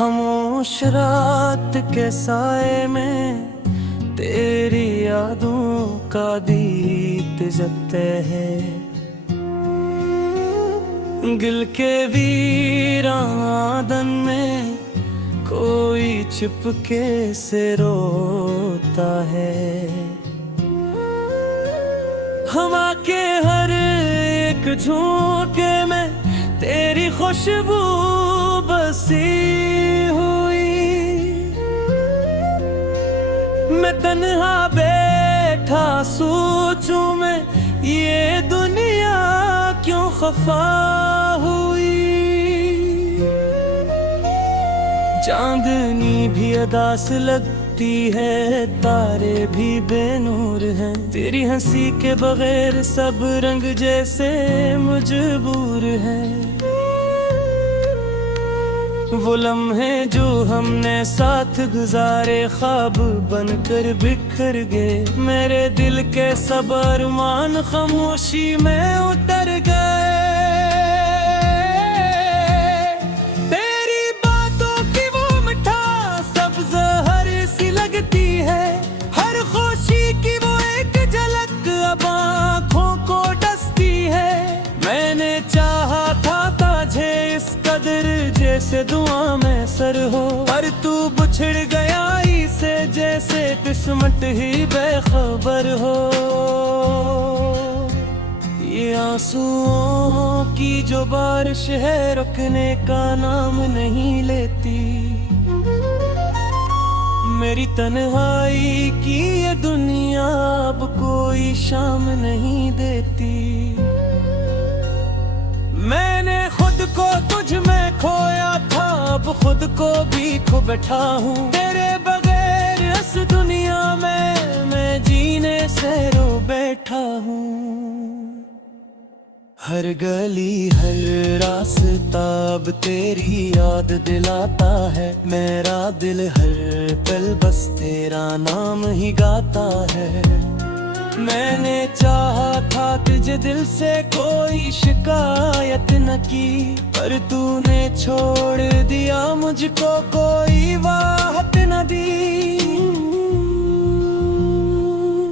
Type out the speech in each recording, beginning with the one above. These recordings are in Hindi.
खामोश रात के साए में तेरी यादों का दीप जलते है। दिल के वीरान में कोई चुपके से रोता है। हवा के हर एक झोंके में तेरी खुशबू बसी हुई। मैं तन्हा बैठा सोचूं मैं ये दुनिया क्यों खफा हुई। चांदनी भी अदास लगती है, तारे भी बेनूर हैं। तेरी हंसी के बगैर सब रंग जैसे मजबूर हैं। वो लम्हे जो हमने साथ गुजारे ख्वाब बनकर बिखर गए। मेरे दिल के सब अरमान खामोशी में उतर गए। तेरी बातों की वो मिठास सब जहर सी लगती है। हर खुशी की वो एक झलक अब आँखों को डसती है। मैंने चाहा था तुझे इस कदर जैसे दुआ में सर हो, पर तू बिछड़ गया इसे जैसे किस्मत ही बेखबर हो। ये आंसुओं की जो बारिश है रुकने का नाम नहीं लेती। मेरी तन्हाई की ये दुनिया अब कोई शाम नहीं देती। मैंने खुद को तुझ में खोया था, अब खुद को भी खो बैठा हूँ। तेरे बगैर इस दुनिया में मैं जीने से रो बैठा हूँ। हर गली हर रास्ता अब तेरी याद दिलाता है। मेरा दिल हर पल बस तेरा नाम ही गाता है। मैंने चाहा था तुझे दिल से कोई शिकायत न की, पर तूने छोड़ दिया मुझको कोई वाहत न दी।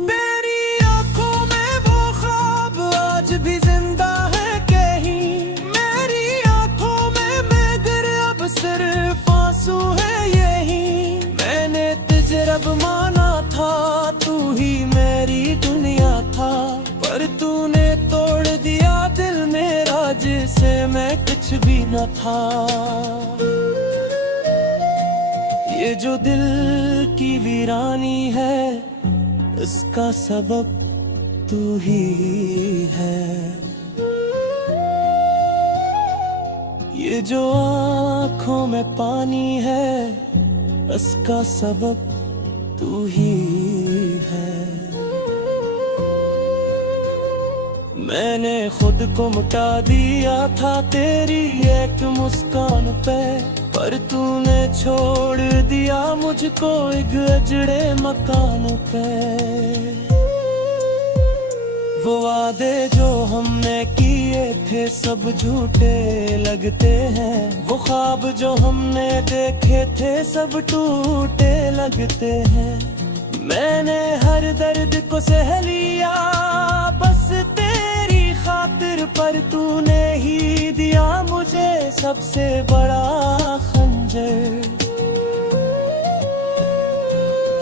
तेरी आंखों में वो ख्वाब आज भी जिंदा है कहीं। मेरी आंखों में मगर अब सिर्फ आंसू है यही। मैंने तुझे रब माना था, तू ही मेरी दुनिया था, पर तूने तोड़ दिया दिल मेरा जिसे मैं कुछ भी न था। ये जो दिल की वीरानी है इसका सबब तू ही है। ये जो आँखों में पानी है इसका सबब तू ही है। मैंने खुद को मिटा दिया था तेरी एक मुस्कान पे, पर तूने छोड़ दिया मुझको एक अजड़े मकान पे। वो वादे जो हमने किए थे सब झूठे लगते हैं। वो ख्वाब जो हमने देखे थे सब टूटे लगते हैं। मैंने हर दर्द को सह लिया बस तेरी खातिर, पर तूने ही दिया मुझे सबसे बड़ा खंजर।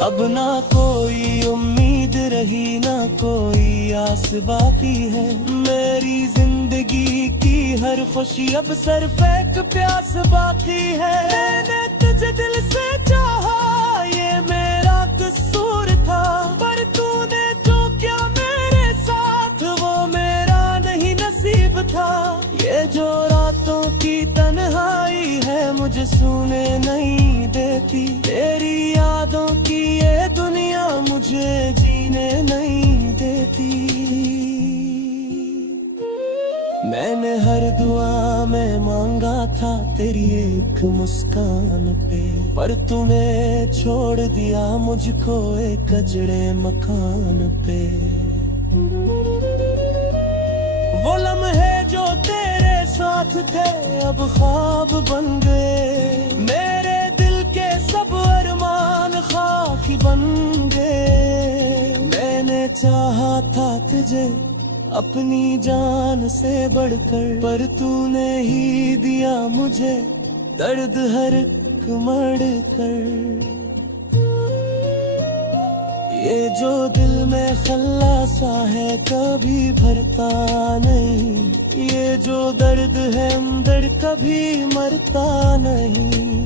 अब ना कोई उम्मीद रही ना कोई आस बाकी है। मेरी जिंदगी की हर खुशी अब सिर्फ एक प्यास बाकी है। मैंने तुझे दिल से चाहा ये मेरा कसूर था, पर तूने जो किया मेरे साथ वो मेरा नहीं नसीब था। ये जो रातों की तन्हाई है मुझे सोने नहीं देती। तेरी यादों की ये दुनिया मुझे जीने नहीं देती। मैंने हर दुआ में मांगा था तेरी एक मुस्कान पे, पर तूने छोड़ दिया मुझको एक अजड़े मकान पे। वो लम्हे जो तेरे साथ थे अब ख्वाब बन गए। मेरे खाकी बन गए। मैंने चाहा था तुझे अपनी जान से बढ़कर, पर तूने ही दिया मुझे दर्द हर एक मर कर। ये जो दिल में खल्लासा है कभी भरता नहीं, ये जो दर्द है अंदर कभी मरता नहीं।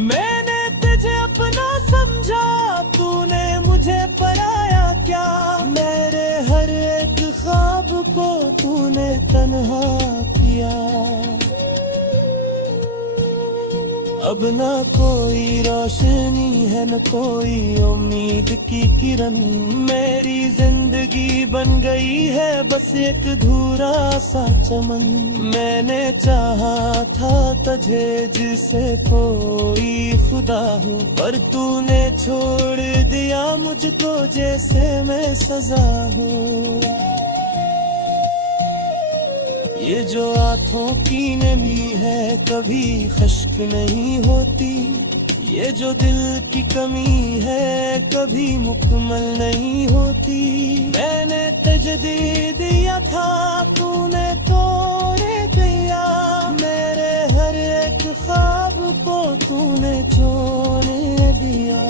मैंने तुझे अपना समझा, तूने मुझे पराया क्या। मेरे हर एक ख्वाब को तूने तन्हा किया। अब ना कोई रोशनी है न कोई उम्मीद की किरण, मेरी जिंदगी बन गई है बस एक धूरा सा चमन। मैंने चाहा था तुझे जिसे कोई खुदा हो, पर तूने छोड़ दिया मुझको जैसे मैं सजा हूँ। ये जो आँखों की नमी है कभी खश्क नहीं होती, ये जो दिल की कमी है कभी मुकम्मल नहीं होती। मैंने तुझे दिया था तूने तोड़े दिया, मेरे हर एक ख्वाब को तूने छोड़ने दिया।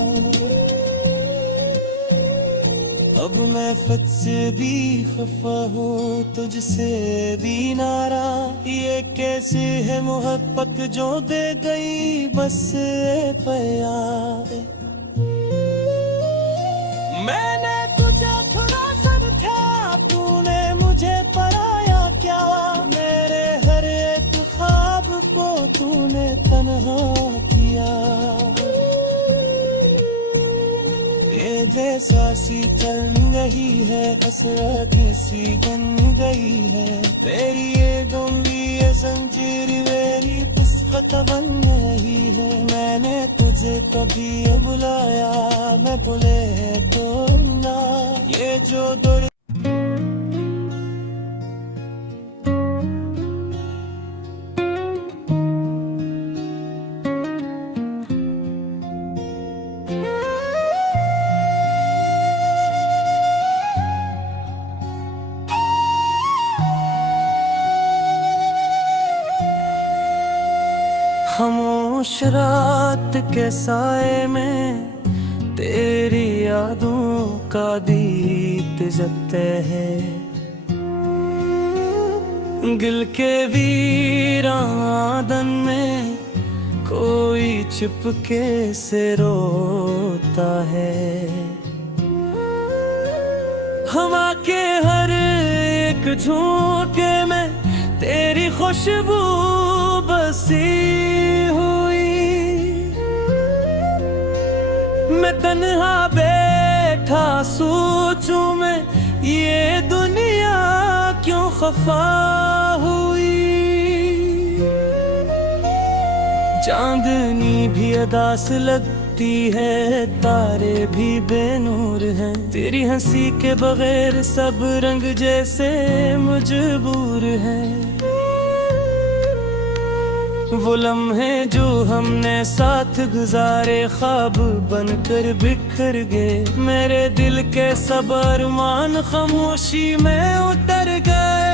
अब मैं खुद से भी खफा हूँ तुझसे भी नाराज। ये कैसे है मोहब्बत जो दे गई बस प्यार। मैंने तुझे थोड़ा समझा, तूने मुझे पराया क्या। मेरे हर एक ख्वाब को तूने तन्हा किया। जैसा सी चल गई है असर किसी बन गई है, तेरी ये डोंगी ये जंजीर मेरी किस्मत बन रही है। मैंने तुझे कभी बुलाया मैं भूले तो ना, ये जो दौड़ खामोश रात के साए में तेरी यादों का दीप जलते हैं। दिल के वीरान में कोई चुपके से रोता है। हवा के हर एक झोंके में तेरी खुशबू बसी हुई। मैं तन्हा बैठा सोचूं मैं ये दुनिया क्यों खफा हुई। चांदनी भी अदास लगती है, तारे भी बेनूर हैं। तेरी हंसी के बगैर सब रंग जैसे मजबूर हैं। वो लम्हे जो हमने साथ गुजारे ख्वाब बनकर बिखर गए। मेरे दिल के सब अरमान खामोशी में उतर गए।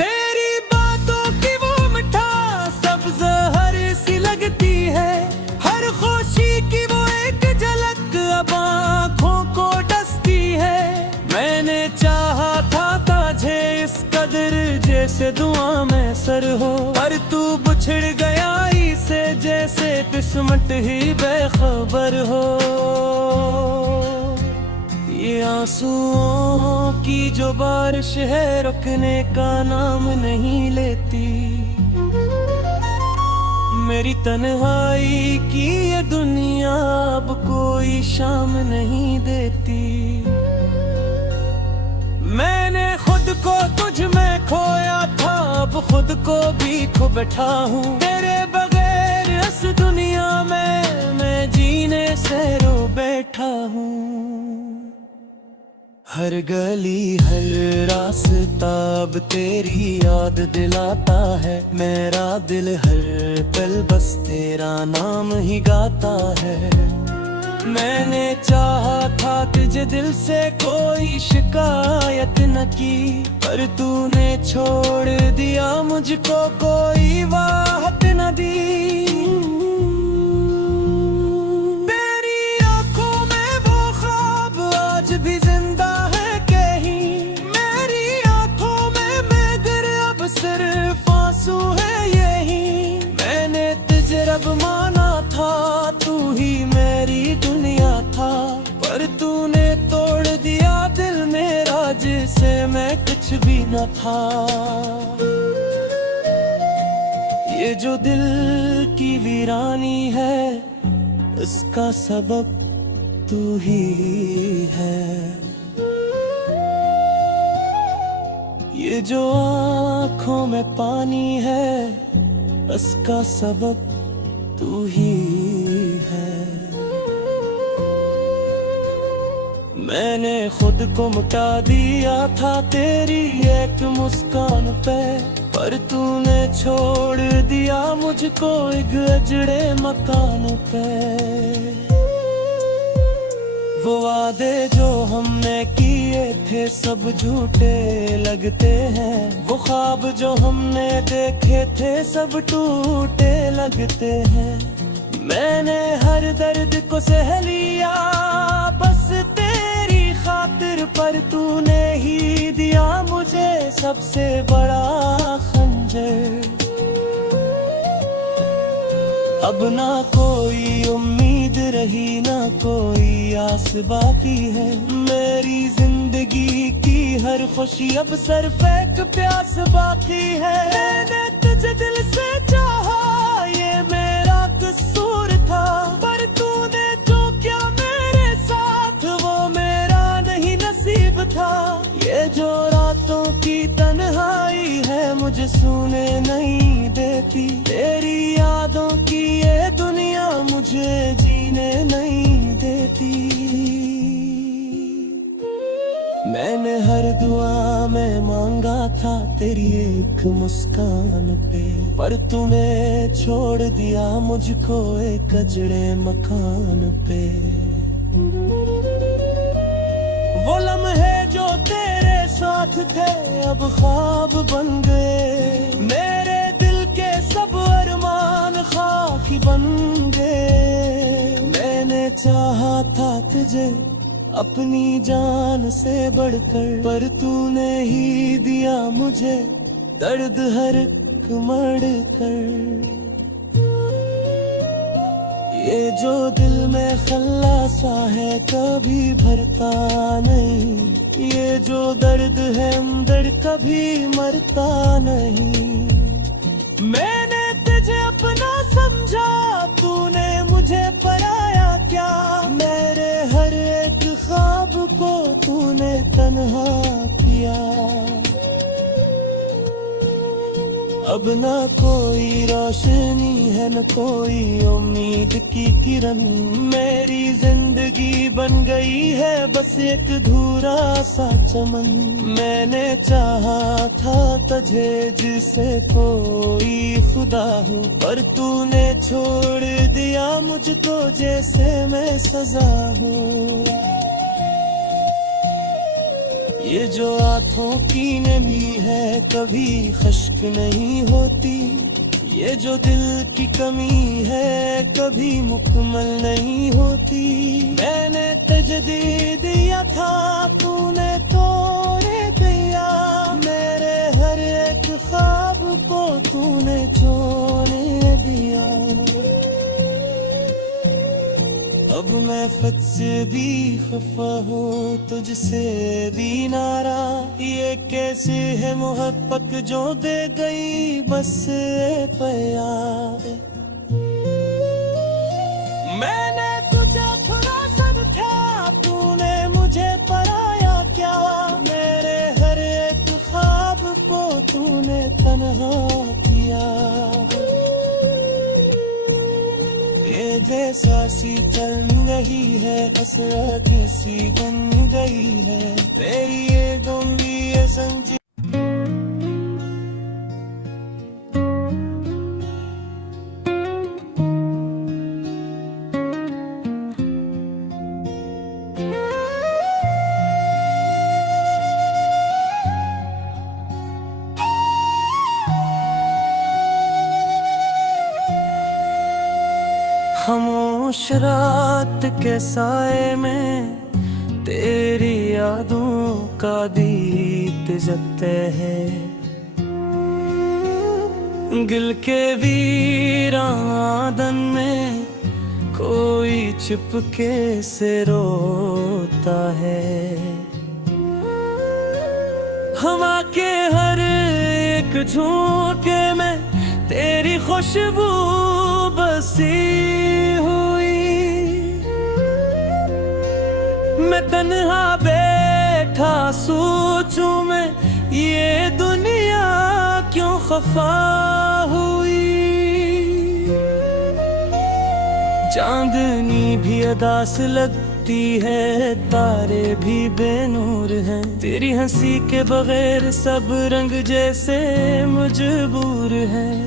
तेरी बातों की वो मिठास सब जहर सी लगती है। हर खुशी की वो एक झलक अब आँखों को डसती है। मैंने चाहा था तुझे इस कदर जैसे दुआ में सर हो, पर तू बिछड़ गया इसे जैसे किस्मत ही बेखबर हो। ये आंसुओं की जो बारिश है रुकने का नाम नहीं लेती। मेरी तन्हाई की ये दुनिया अब कोई शाम नहीं देती। मैंने खुद को तुझ में खोया था, अब खुद को भी खो बैठा हूँ। तेरे बगैर इस दुनिया में मैं जीने से रो बैठा हूँ। हर गली हर रास्ता अब तेरी याद दिलाता है। मेरा दिल हर पल बस तेरा नाम ही गाता है। मैंने चाहा था तुझे दिल से कोई शिकायत न की, पर तूने छोड़ दिया मुझको कोई वाहत न दी। तेरी आंखों में वो ख्वाब आज भी जिंदा है कहीं, मेरी आंखों में मेघर अब सिर्फ आंसू है यही। मैंने तुझे रब माना था, तू ही मेरी दुनिया था, पर तूने तोड़ दिया दिल मेरा जिसे मैं कुछ भी न था। ये जो दिल की वीरानी है उसका सबब तू ही है। ये जो आँखों में पानी है उसका सबब तू ही है। मैंने खुद को मिटा दिया था तेरी एक मुस्कान पे, पर तूने छोड़ दिया मुझको एक अजड़े मकान पे। वो वादे जो हमने किए थे सब झूठे लगते हैं, वो ख्वाब जो हमने देखे थे सब टूटे लगते हैं। मैंने हर दर्द को सह लिया बस तेरी खातिर, पर तूने ही दिया मुझे सबसे बड़ा खंजर। अब ना कोई उम्मीद रही ना कोई आस बाकी है। मेरी जिंदगी की हर खुशी अब सिर्फ एक प्यास बाकी है। मैंने तुझे दिल से चाहा ये मेरा कसूर था, पर तूने जो किया मेरे साथ वो मेरा नहीं नसीब था। ये जो रातों की तन्हाई है मुझे सूने नहीं देती, तेरी यादों की ये दुनिया मुझे जीने नहीं देती। मैंने हर दुआ में मांगा था तेरी एक मुस्कान पे, पर तूने छोड़ दिया मुझको एक अजड़े मकान पे। वो लम्हे जो तेरे साथ थे अब ख्वाब बन गए, मेरे दिल के सब अरमान खाकी बन गए। मैंने चाहा था तुझे अपनी जान से बढ़कर, पर तूने ही दिया मुझे दर्द हर एक मर कर। ये जो दिल में खल्लासा है कभी भरता नहीं, ये जो दर्द है अंदर कभी मरता नहीं। मैंने तुझे अपना समझा, तूने मुझे पराया क्या। मेरे हर एक ख्वाब को तूने तन्हा किया। अब ना कोई रोशनी है न कोई उम्मीद की किरण, मेरी जिंदगी बन गई है बस एक धूरा सा चमन। मैंने चाहा था तुझे जिसे कोई खुदा हूँ, पर तूने छोड़ दिया मुझको जैसे मैं सजा हूँ। ये जो आँखों की नमी है कभी खश्क नहीं होती, ये जो दिल की कमी है कभी मुकम्मल नहीं होती। मैंने तुझे दे दिया था तूने तोड़ दिया, मेरे हर एक ख्वाब को तूने छोड़ दिया। अब मैं खुद से भी खफा हूँ तुझसे भी नाराज, ये कैसे है मोहब्बत जो दे गई बस प्यार। मैंने तुझे थोड़ा समझा, तूने मुझे पराया क्या। मेरे हर एक ख्वाब को तूने तन्हा किया। ये जैसा सी चलनी रही है, असर किसी बन गई है तेरी ये डोंगी ये जंजीर। खामोश रात के साए में तेरी यादों का दीप जलते हैं, गिल के वीरान में कोई चुपके से रोता है। हवा के हर एक झोंके में तेरी खुशबू बसी हुई, मैं तन्हा बैठा सोचूं मैं ये दुनिया क्यों खफा हुई। चांदनी भी अदास लगती है, तारे भी बेनूर हैं, तेरी हंसी के बगैर सब रंग जैसे मजबूर हैं।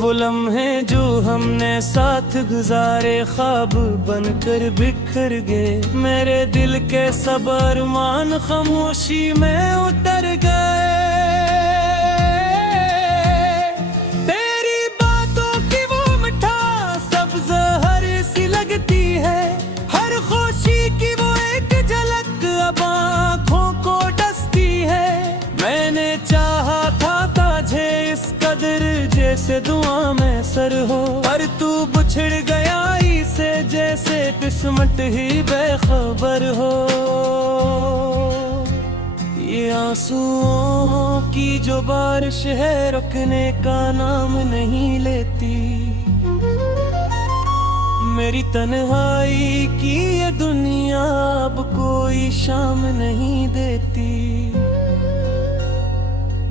वो लम्हे जो हमने साथ गुजारे ख्वाब बनकर बिखर गए, मेरे दिल के सब अरमान खामोशी में उतर गए। तेरी बातों की वो मिठास सब जहर सी लगती है, हर खुशी की वो एक झलक अब आँखों को डसती है। मैंने चाहा था तुझे इस कदर जैसे दुआ में सर हो, पर तू बिछड़ गया इसे जैसे किस्मत ही बेखबर हो। ये आंसुओं की जो बारिश है रुकने का नाम नहीं लेती, मेरी तन्हाई की ये दुनिया अब कोई शाम नहीं देती।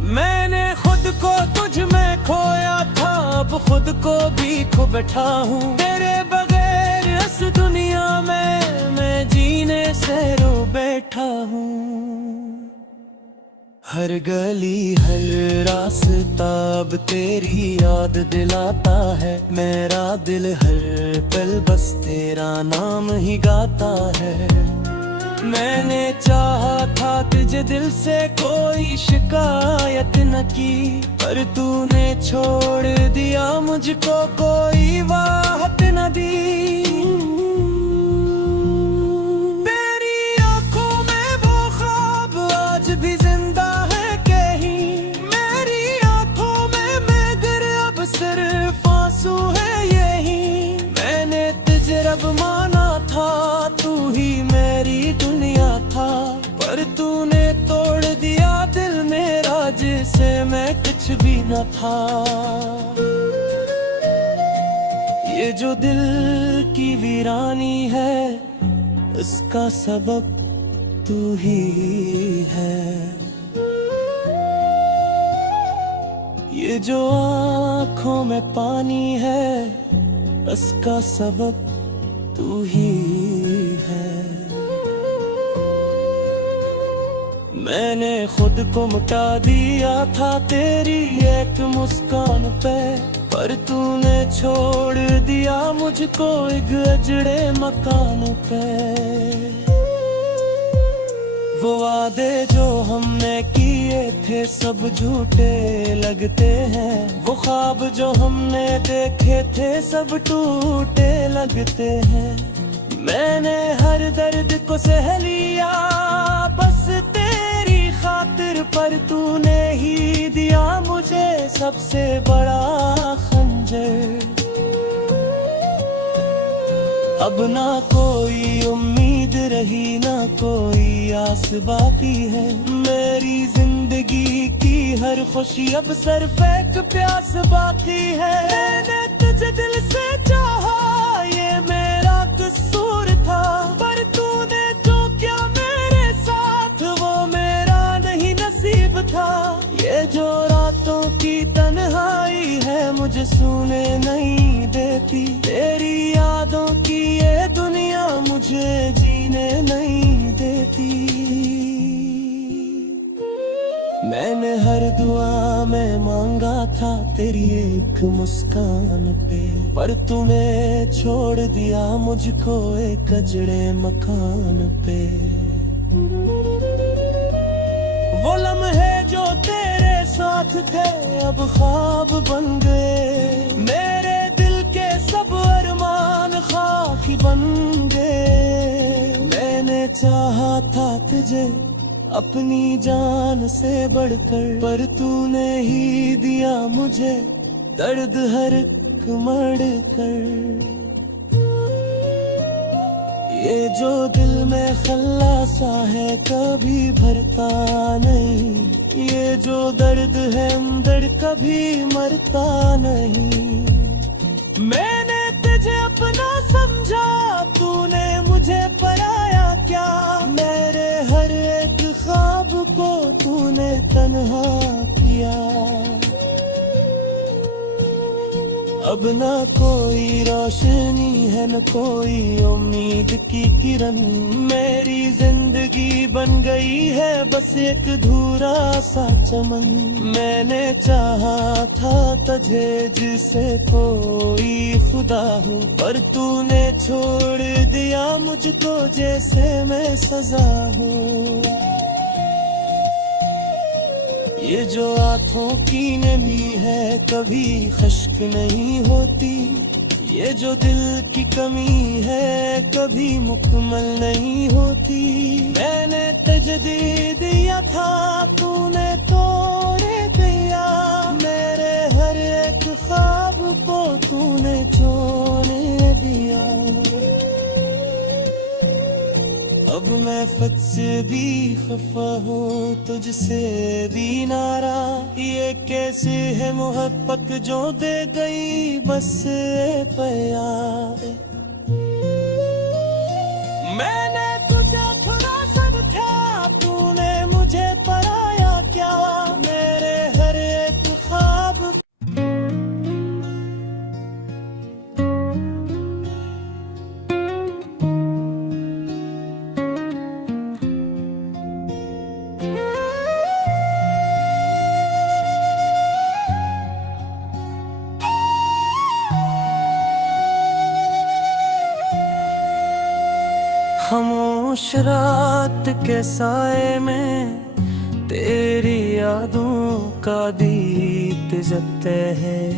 मैंने खुद को तुझ में खोया था, अब खुद को भी खो बैठा हूँ, तेरे बगैर इस दुनिया में मैं जीने से रो बैठा हूँ। हर गली हर रास्ता अब तेरी याद दिलाता है, मेरा दिल हर पल बस तेरा नाम ही गाता है। मैंने चाहा था तुझे दिल से कोई शिकायत न की, पर तूने छोड़ दिया मुझको कोई वाहत न दी। तेरी आंखों में वो ख्वाब आज भी जिंदा है कहीं, मेरी आंखों में मगर अब सिर्फ आंसू है यही। मैंने तुझे रब माना था, तू ही मेरी दुनिया था, पर तूने तोड़ दिया दिल मेरा जिसे मैं कुछ भी न था। ये जो दिल की वीरानी है इसका सबब तू ही है, ये जो आँखों में पानी है इसका सबब तू ही है। मैंने खुद को मिटा दिया था तेरी एक मुस्कान पे, पर तूने छोड़ दिया मुझको एक अजड़े मकान पे। वो वादे जो हमने किए थे सब झूठे लगते हैं, वो ख्वाब जो हमने देखे थे सब टूटे लगते हैं। मैंने हर दर्द को सह लिया बस तेरी खातिर, पर तूने ही दिया मुझे सबसे बड़ा खंजर। अब ना कोई उम्मीद रही ना कोई आस बाकी है, मेरी जिंदगी की हर खुशी अब सिर्फ एक प्यास बाकी है। मैंने तुझे दिल से चाहा ये मेरा कसूर था, पर तूने जो किया मेरे साथ वो मेरा नहीं नसीब था। ये जो रातों की तन्हाई है मुझे सोने नहीं देती, तेरी में जीने नहीं देती। मैंने हर दुआ में मांगा था तेरी एक मुस्कान पे, पर तूने छोड़ दिया मुझको एक अजड़े मकान पे। वो लम्हे जो तेरे साथ थे अब ख्वाब बन गए, मेरे दिल के सब अरमान खाकी बन गए। मैंने चाहा था तुझे अपनी जान से बढ़कर, पर तूने ही दिया मुझे दर्द हर एक मर कर। ये जो दिल में खल्लासा है कभी भरता नहीं, ये जो दर्द है अंदर कभी मरता नहीं। मैंने तुझे अपना समझा, तूने मुझे पराया क्या। मेरे हर एक ख्वाब को तूने तन्हा किया। अब ना कोई रोशनी है न कोई उम्मीद की किरण, मेरी जिंदगी बन गई है बस एक अधूरा सा चमन। मैंने चाहा था तुझे जिसे कोई खुदा हो, पर तूने छोड़ दिया मुझको जैसे मैं सजा हूँ। ये जो आँखों की नमी है कभी खश्क नहीं होती, ये जो दिल की कमी है कभी मुकम्मल नहीं होती। मैंने तुझे दिया था तूने तोड़ दिया, मेरे हर एक ख्वाब को तूने छोड़ दिया। अब मैं खुद से भी खफा हूँ तुझसे भी नारा, ये कैसे है मोहब्बत जो दे गई बस प्यार। मैंने तुझे थोड़ा सब था, तूने मुझे पराया क्या। मेरे हर एक ख्वाब खामोश रात के साए में तेरी यादों का दीप जलते हैं।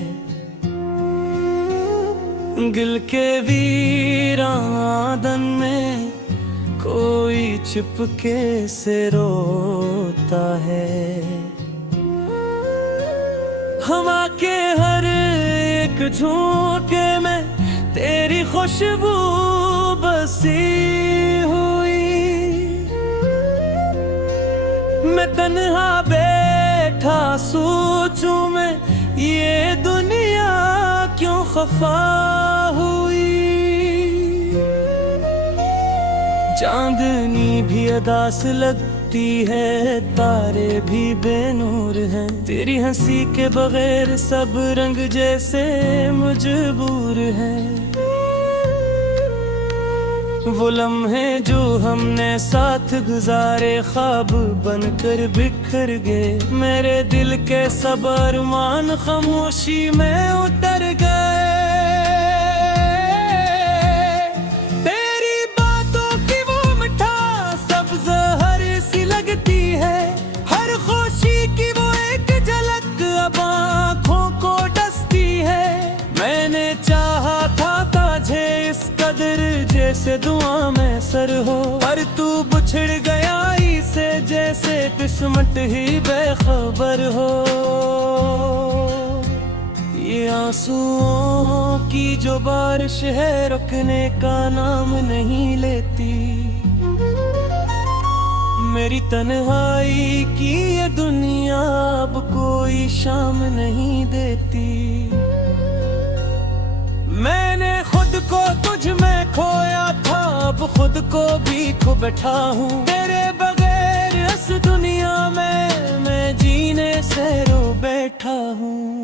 दिल के वीरान में कोई चुपके से रोता है। हवा के हर एक झोंके में तेरी खुशबू बसी हुई। मैं तन्हा बैठा सोचूं मैं ये दुनिया क्यों खफा हुई। चांदनी भी अदास लगती है, तारे भी बेनूर हैं। तेरी हंसी के बगैर सब रंग जैसे मजबूर हैं। वो लम्हे जो हमने साथ गुजारे ख्वाब बनकर बिखर गए। मेरे दिल के सब अरमान खामोशी में उतर गए। तेरी बातों की वो मिठास सब जहर सी लगती है। हर खुशी की वो एक झलक अब आँखों को डसती है। मैंने चाहा था तुझे इस कदर जैसे दुआ में सर हो, पर तू बिछड़ गया इसे जैसे किस्मत ही बेखबर हो। ये आंसुओं की जो बारिश है रुकने का नाम नहीं लेती। मेरी तन्हाई की ये दुनिया अब कोई शाम नहीं देती। मैंने खुद को तुझ में खोया था, अब खुद को भी खो बैठा हूँ। तेरे बगैर इस दुनिया में मैं जीने से रो बैठा हूँ।